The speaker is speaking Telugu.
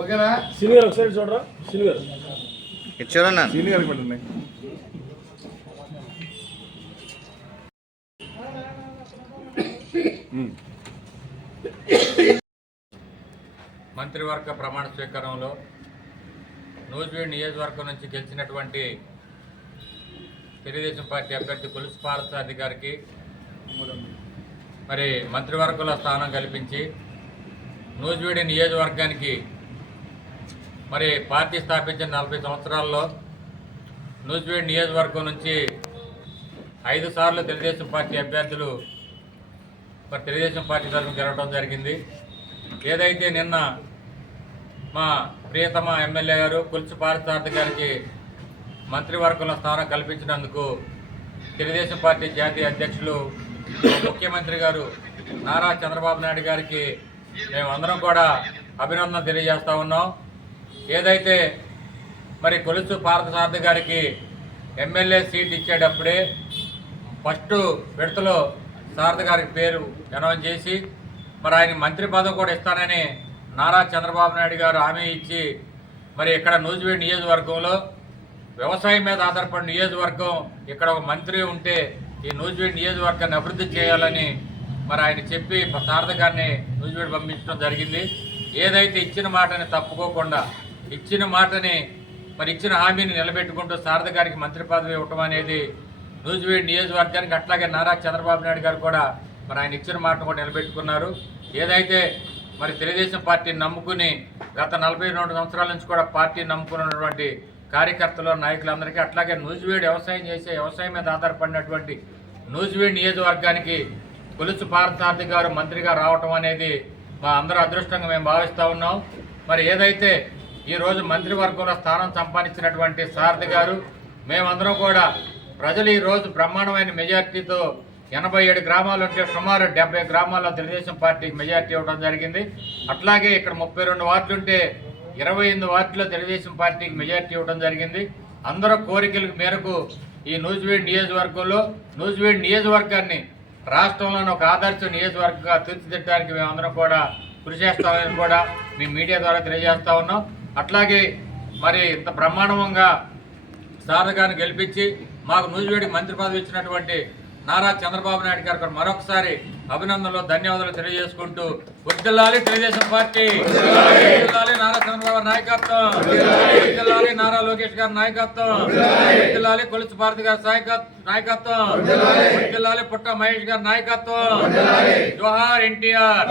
ఓకేనా సీనియర్ ఒకసారి చూడరా సీనియర్ చూడన్నా సీనియర్ పెట్టండి. మంత్రివర్గ ప్రమాణ స్వీకారంలో నూజివీడు నియోజకవర్గం నుంచి గెలిచినటువంటి తెలుగుదేశం పార్టీ అభ్యర్థి కొలుసు పార్థసారథి గారికి మరి మంత్రివర్గంలో స్థానం కల్పించి నూజివీడు నియోజకవర్గానికి మరి పార్టీ స్థాపించిన 40 సంవత్సరాల్లో నూజివీడు నియోజకవర్గం నుంచి 5 సార్లు తెలుగుదేశం పార్టీ అభ్యర్థులు మరి తెలుగుదేశం పార్టీ తరఫున గెలవడం జరిగింది. ఏదైతే నిన్న మా ప్రియతమ ఎమ్మెల్యే గారు కొలుసు పార్థసారథి గారికి మంత్రివర్గంలో స్థానం కల్పించినందుకు తెలుగుదేశం పార్టీ జాతీయ అధ్యక్షులు ముఖ్యమంత్రి గారు నారా చంద్రబాబు నాయుడు గారికి మేమందరం కూడా అభినందన తెలియజేస్తూ ఉన్నాం. ఏదైతే మరి కొలుసు పార్థసారథి గారికి ఎమ్మెల్యే సీట్ ఇచ్చేటప్పుడే ఫస్ట్ విడతలో సారథి గారికి పేరు అనౌన్స్ చేసి మరి ఆయన మంత్రి పదవి కూడా ఇస్తానని నారా చంద్రబాబు నాయుడు గారు హామీ ఇచ్చి మరి ఇక్కడ నూజివీడు నియోజకవర్గంలో వ్యవసాయం మీద ఆధారపడిన నియోజకవర్గం ఇక్కడ ఒక మంత్రి ఉంటే ఈ నూజివీడు నియోజకవర్గాన్ని అభివృద్ధి చేయాలని మరి ఆయన చెప్పి సారథి గారిని నూజివీడు పంపించడం జరిగింది. ఏదైతే ఇచ్చిన మాటని తప్పుకోకుండా ఇచ్చిన మాటని మరి ఇచ్చిన హామీని నిలబెట్టుకుంటూ సారథి గారికి మంత్రి పదవి ఇవ్వటం అనేది నూజివీడు నియోజకవర్గానికి అట్లాగే నారా చంద్రబాబు నాయుడు గారు కూడా మరి ఆయన ఇచ్చిన మాటను కూడా నిలబెట్టుకున్నారు. ఏదైతే మరి తెలుగుదేశం పార్టీని నమ్ముకుని గత 42 సంవత్సరాల నుంచి కూడా పార్టీని నమ్ముకున్నటువంటి కార్యకర్తలు నాయకులందరికీ అట్లాగే నూజివీడు వ్యవసాయం మీద ఆధారపడినటువంటి నూజివీడు నియోజకవర్గానికి కొలుసు పార్థసారథి గారు మంత్రిగా రావటం అనేది మా అందరూ అదృష్టంగా మేము భావిస్తూ ఉన్నాం. మరి ఏదైతే ఈరోజు మంత్రివర్గంలో స్థానం సంపాదించినటువంటి సారథి గారు మేమందరం కూడా ప్రజలు ఈరోజు బ్రహ్మాండమైన మెజార్టీతో 87 గ్రామాలు ఉంటే సుమారు 70 గ్రామాల్లో తెలుగుదేశం పార్టీకి మెజార్టీ ఇవ్వడం జరిగింది. అట్లాగే ఇక్కడ 32 వార్డులు ఉంటే 28 వార్డుల్లో తెలుగుదేశం పార్టీకి మెజార్టీ ఇవ్వడం జరిగింది. అందరూ కోరికల మేరకు ఈ నూజివీడు నియోజకవర్గాన్ని రాష్ట్రంలోని ఒక ఆదర్శ నియోజకవర్గంగా తీర్చిదిద్దడానికి మేమందరం కూడా కృషి చేస్తామని కూడా మీ మీడియా ద్వారా తెలియజేస్తా ఉన్నాం. అట్లాగే మరి ఇంత బ్రహ్మాండంగా సారథి గారిని గెలిపించి మాకు నూజివీడికి మంత్రి పదవి ఇచ్చినటువంటి నారా చంద్రబాబు నాయుడు గారికి మరొకసారి అభినందనలు ధన్యవాదాలు తెలియజేసుకుంటూ వర్ధిల్లాలి తెలుగుదేశం పార్టీ, వర్ధిల్లాలి నారా చంద్రబాబు నాయకత్వం, వర్ధిల్లాలి నారా లోకేష్ గారి నాయకత్వం, వర్ధిల్లాలి కొలుసు పార్థసారథి గారి నాయకత్వం, వర్ధిల్లాలి పుట్ట మహేష్ గారి నాయకత్వం. జోహార్ ఎన్టీఆర్.